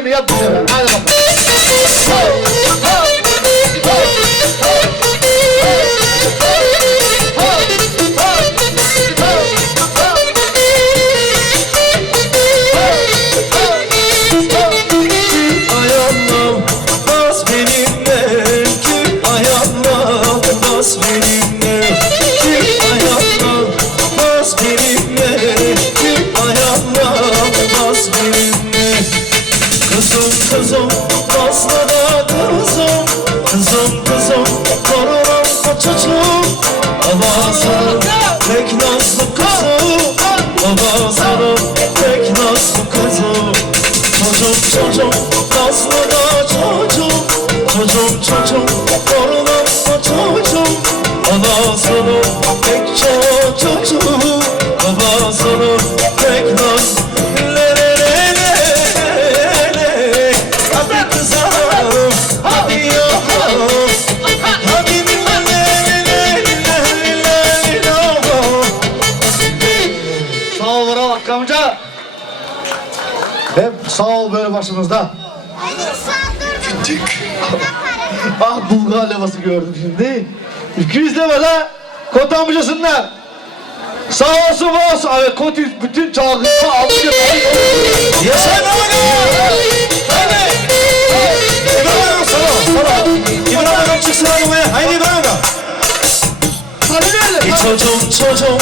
Mira, Let's. Böyle başımızda. ah Bulgar levası gördüm şimdi. 200 leva da Kot amcasından. Sağ olsun var olsun. Evet Kot bütün çağrısı aldı. Yaşa Naga! Hadi! İbrahim sana, sana. İbrahim çıksın hanımaya. Haydi İbrahim. Hadi nerede? Çocuğum çocuğum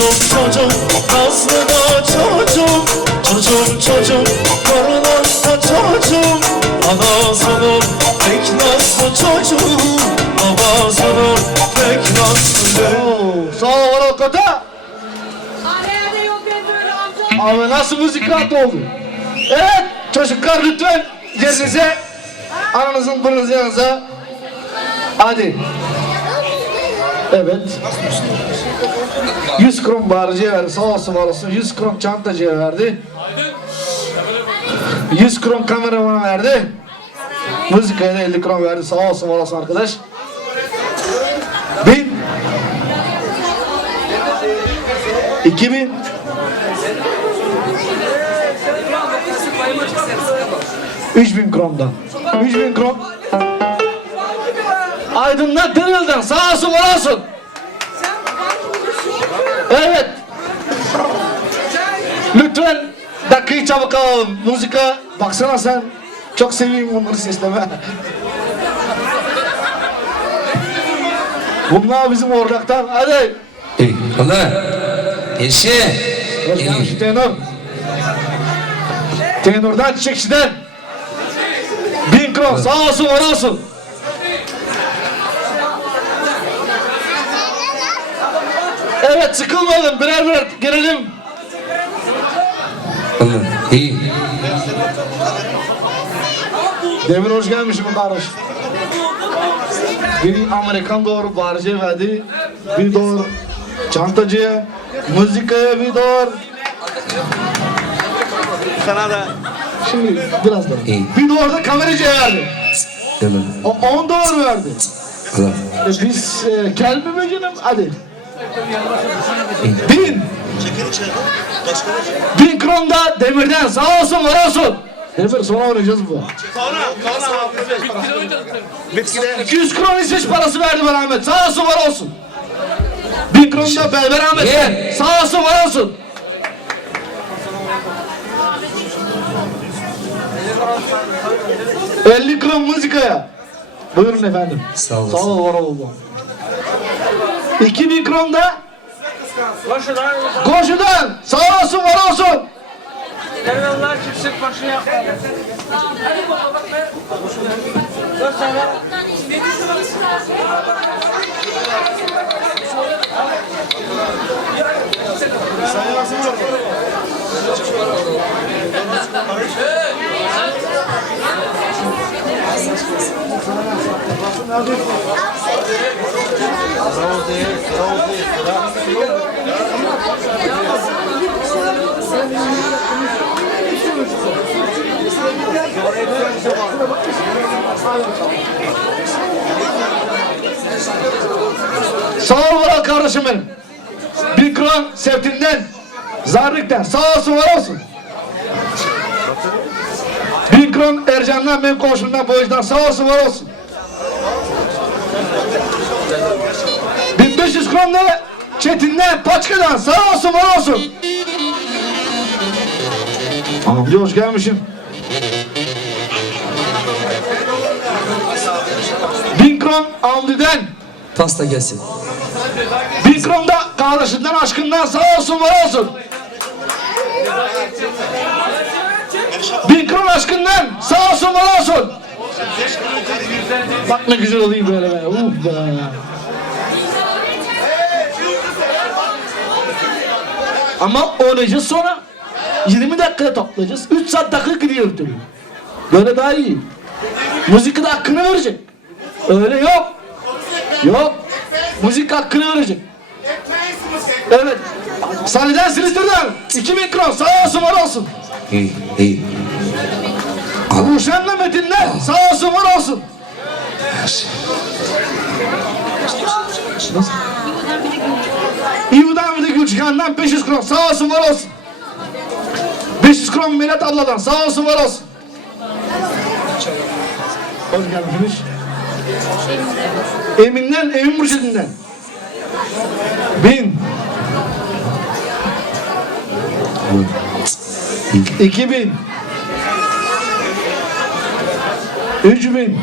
Çocuğum çocuğum nasıl da çocuğum Çocuğum çocuğum Ağlar da çocuğum Baba sana pek nasıl çocuğum Baba sana pek nasıl Oo, Sağ ol Vural Kota. Sahneye yok böyle amca. Abi nasıl müzikant oldu? Evet çocuklar lütfen yerinize ananızın burnunuzun yanınıza hadi evet. 100 kron bağırıcıya verdi sağ olsun var olsun. 100 kron çantacıya verdi. 100 kron kameramana verdi. Müzikaya da 50 kron verdi. Sağ olsun var olsun arkadaş. Bin. 2000 3000 krondan. 3000 kron. Aydınlat Demirel'den sağ olsun olsun. Evet. Lütfen dakikayı çabuk alalım. Müzika. Baksana sen. Çok seviyorum onları sesleme. Bunlar bizim ordaktan. Hadi. Ey, Allah. Yaşa. Hoş gelmiş tenor. Tenordan çiçekçiden. Bin kron sağ olsun var olsun. Evet sıkılmayalım birer birer gelelim. Allah. İyi. Demir hoş gelmişsin kardeş. Bir Amerikan doğru bağırıcıya verdi. Bir doğru çantacıya, müzikaya bir doğru. Sana da Şimdi biraz daha. İyi. Bir doğru da kameracıya verdi. Tamam. O on doğru verdi. Allah. E biz e, kelme mi canım? Hadi. Bin. Bin kron da demirden sağ olsun var olsun. Demir sonra oynayacağız bu. bitkide 200 kron İsveç parası verdi bana Ahmet. Sağ olsun var olsun. Bin kron da Belber Ahmet'ten. Ye. Sağ olsun var olsun. ...50 kron müzikaya. Buyurun efendim. Sağ olasın. Sağ ol var olun. 2000 kron da... Koşudan sağ olsun var olsun. Devletler çiftlik başı yapma. Sağ ol var kardeşim benim. Bir kron Sevtin'den, Zarrik'ten sağ olsun var olsun. Bir kron Ercan'dan benim komşumdan Boyacı'dan sağ olsun var olsun. 1500 kron da Çetin'den Paçka'dan sağ olsun var olsun. Amca hoş gelmişsin. Bin kron Avli'den Pasta gelsin. Bir kron da kardeşinden aşkından sağ olsun var olsun. Bin kron aşkından sağ olsun var olsun. Bak ne güzel olayım böyle be. Uf be. Ama oynayacağız sonra 20 dakikaya toplayacağız. 3 saat dakika gidiyor türlü. Böyle daha iyi. Müzik de hakkını verecek. Öyle yok. Yok. Müzik hakkını verecek. Evet. Sahneden Sinister'dan 2000 kron sağ olsun var olsun. İyi, iyi. Ruşen'le Metin'den sağ olsun var olsun. Nasıl? De Gülçikan'dan 500 kron sağ olsun var olsun. 500 kron Melat abladan sağ olsun var olsun. Hoş geldiniz. Emin'den, Emin Mürşit'inden. Bin. İki bin. Üç bin.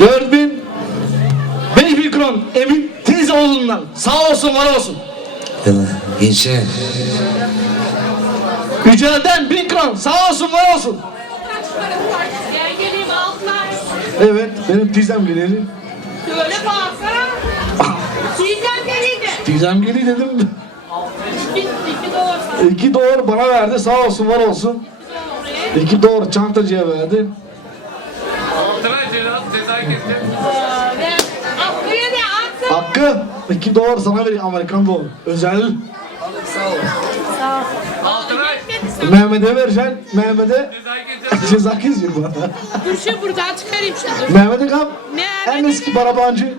Dört bin. Beş bin kron Emin teyze oğlundan. Sağ olsun var olsun. Gençler. Yücel'den bin kron. Sağ olsun var olsun. Evet benim teyzem geleli. Şöyle baksana. Sizden geliydi. Teyzem geli dedim. İki, doğru. Bana verdi. Sağ olsun var olsun. İki doğru çantacıya verdi. Ve Hakkı'ya da hakkı. Hakkı iki doğru sana veriyor Amerikan doğru. Özel. Aldı gitmedi sen. Mehmet'e vereceksin. Mehmet'e ceza kesecek bana. Dur şu buradan çıkarayım şimdi. Mehmet'e kap. En eski barabancı.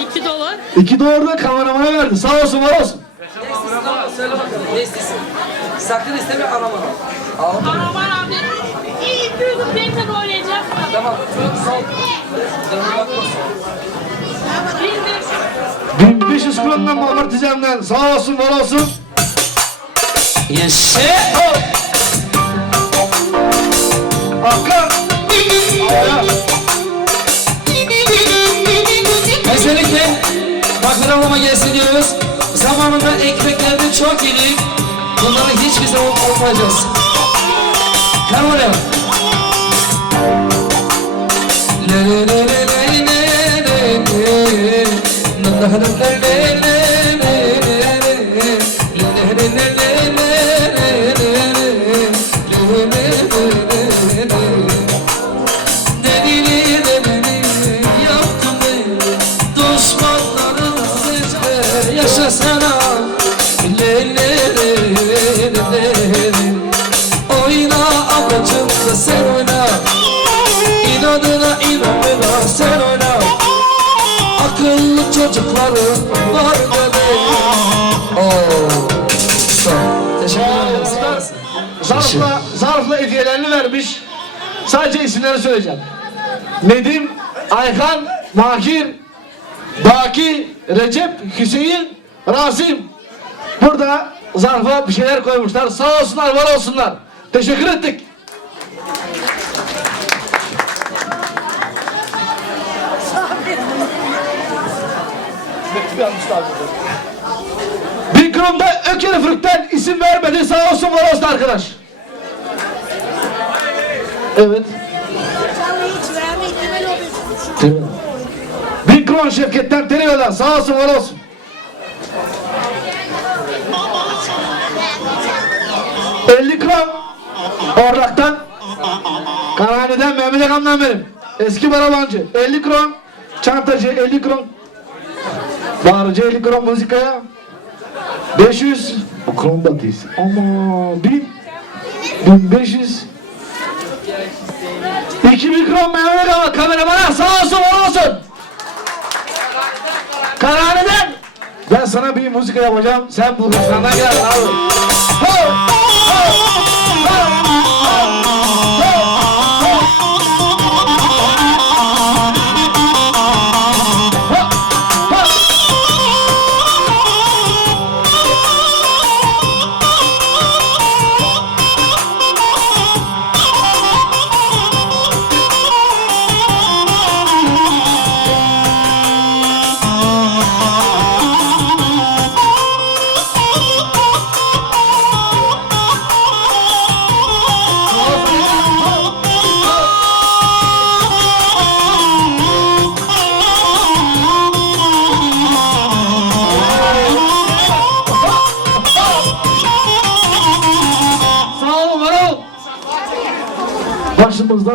iki dolar. İki doğru da kameramana verdi. Sağ olsun var olsun. Söyle bakalım ne istesin? Sakın isteme arama. Al. Aman abi. İyi duydum ben de oynayacağım. Tamam. Çok sağ ol. Canım bakmasın. Biz de 1500 krondan Mahmut Tizem'den sağ olsun var olsun. Yaşa. Hakkı. Aya. Özellikle baklavalıma gelsin diyoruz. Zamanında ekmeklerini çok yedik. Bunları hiçbir zaman unutmayacağız. Le le le le le La la la la Zarfla, zarfla hediyelerini vermiş. Sadece isimlerini söyleyeceğim. Nedim, Ayhan, Mahir, Baki, Recep, Hüseyin, Rasim. Burada zarfa bir şeyler koymuşlar. Sağ olsunlar, var olsunlar. Teşekkür ettik. Bir kurumda Ökeri Fırk'tan isim vermedi. Sağ olsun var olsun arkadaş. Evet. Bir kron şirketten tereyağdan sağ olsun var olsun. Elli kron Orlak'tan Karahaneden Mehmet Akam'dan benim. Eski barabancı. 50 kron çantacı 50 kron Bağırıcı 50 kron müzikaya 500 Bu kron da değil. Ama bin 1500 İki mikron memnun ama kameramana sağ olsun var olsun. Kararıdan ben sana bir müzik yapacağım. Sen bu abi. Ho! Ho! Ho! Ho! Ho!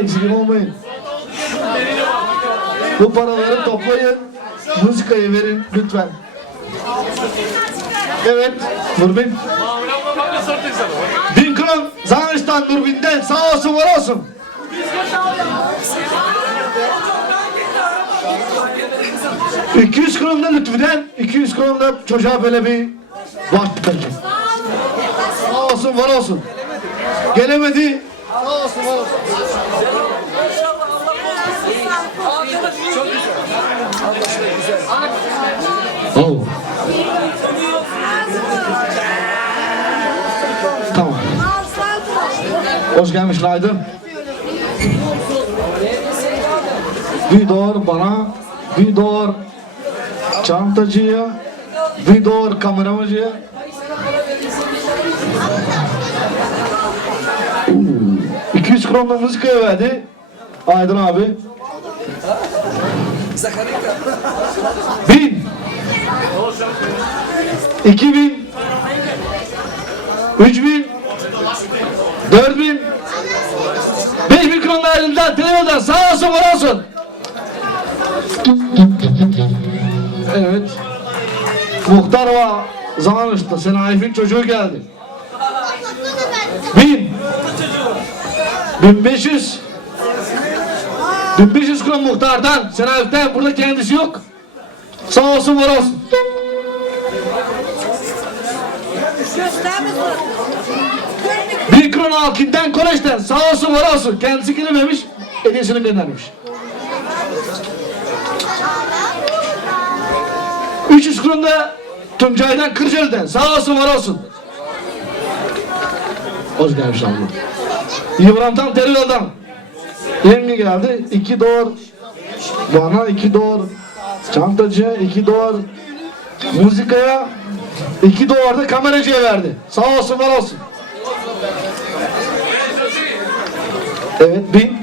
Başımızdan eksik olmayın. Bu paraları toplayın. Müzikayı verin lütfen. Evet, Nurbin. Bin kron Zanış'tan Nurbin'den sağ olsun var olsun. İki yüz kron da Lütfü'den, 200 kron da çocuğa böyle bir baş tutacak. Sağ olsun var olsun. Gelemedi. Sağ olsun var olsun. Oh. Tamam. Hoş gelmiş Aydın. Bir doğru bana, bir doğru çantacıya, bir doğru kameramacıya. Oo, 200 kronla müzikaya verdi. Aydın abi. Bin. İki bin. Üç bin. Dört bin. Beş bin kronla elinden telefondan sağ olsun var olsun. Evet. Muhtar var. Zaman işte. Sen Arif'in çocuğu geldi. 1500 1500 kurum muhtardan Senavif'ten burada kendisi yok. Sağ olsun var olsun. Bir kron halkinden kolejden sağ olsun var olsun. Kendisi gidememiş. Hediyesini göndermiş. 300 kron da Tuncay'dan Kırcal'den sağ olsun var olsun. Hoş geldin abla. İbrahim'den Teriyo'dan. Yenge geldi. iki doğru. Bana iki doğru. Çantacıya iki doğru. Müzikaya iki doğru da kameracıya verdi. Sağ olsun var olsun. Evet bin.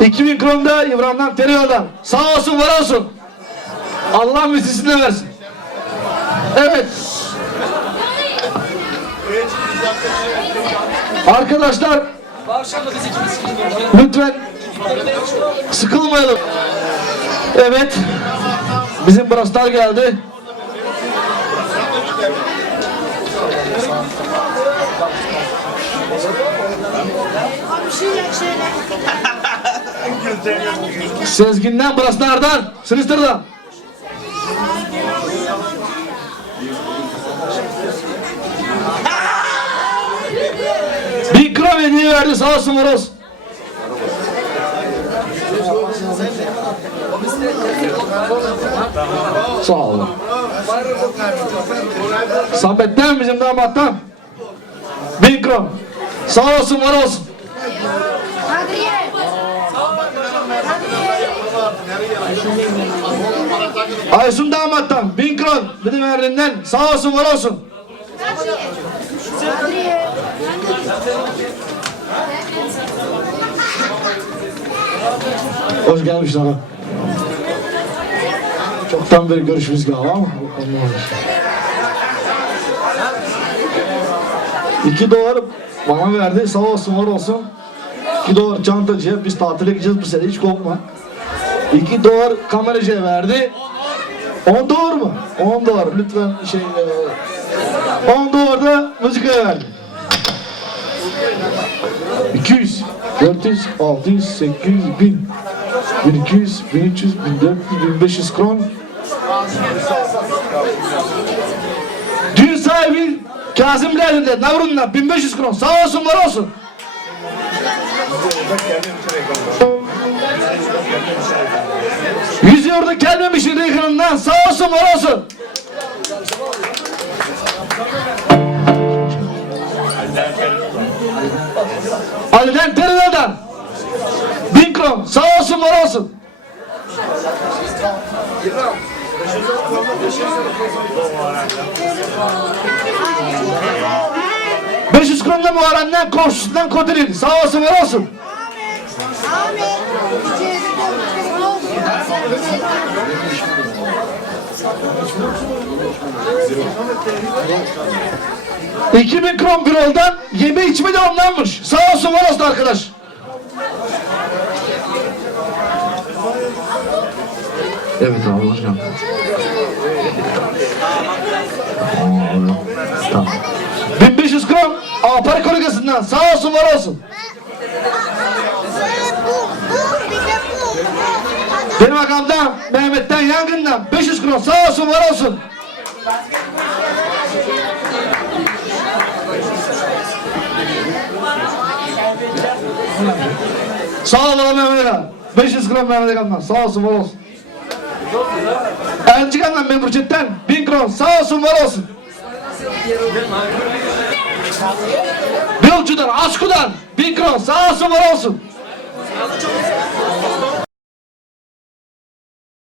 2000 kron da İbrahim'den Tereyağ'dan. Sağ olsun var olsun. Allah müzisini versin. Evet. Arkadaşlar. Lütfen sıkılmayalım. Evet. Bizim braslar geldi. Sezgin'den, Braslar'dan, Sinister'dan. Hediye verdi sağ olsun olsun. Sağ olun. Samet'ten bizim damattan. Bin kram. Sağ olsun var olsun. Aysun damattan. Bin kram. Bizim Erlin'den. Sağ olsun var olsun. Hoş gelmişsin abi. Çoktan beri görüşümüz galiba ama. İki dolar bana verdi. Sağ olsun var olsun. İki dolar çantacıya. Biz tatile gideceğiz bu sene. Hiç korkma. İki dolar kameracıya verdi. On dolar mı? On dolar. Lütfen şey... e, On dolar da müzikaya verdi. 400, 600, 800, 1000. 1200, 1300, 1400, 1500 kron. Düğün sahibi Kazım geldi Navrun'dan 1500 kron. Sağ olsun var olsun. Yüz yurdu gelmemiş yakınından sağ olsun var olsun. Ali'den Terino'dan. Kron sağ olsun var olsun. Beş yüz kron da Muharrem'den komşusundan Kotir'in. Sağ olsun var olsun. İki bin kron bir oldan yeme içme de ondanmış. Sağ olsun var olsun arkadaş. Evet abi hocam. Tamam. 1500 kron Apar Kolikası'ndan sağ olsun var olsun. Benim akamdan Mehmet'ten Yangın'dan 500 kron sağ olsun var olsun. Sağ ol bana Mehmet Ağa. 500 gram Mehmet Ağa'mdan. Sağ olsun var olsun. Elçikan'dan Memurcet'ten 1000 kron. Sağ olsun var olsun. Yolcudan, Aşku'dan 1000 kron. Sağ olsun var olsun.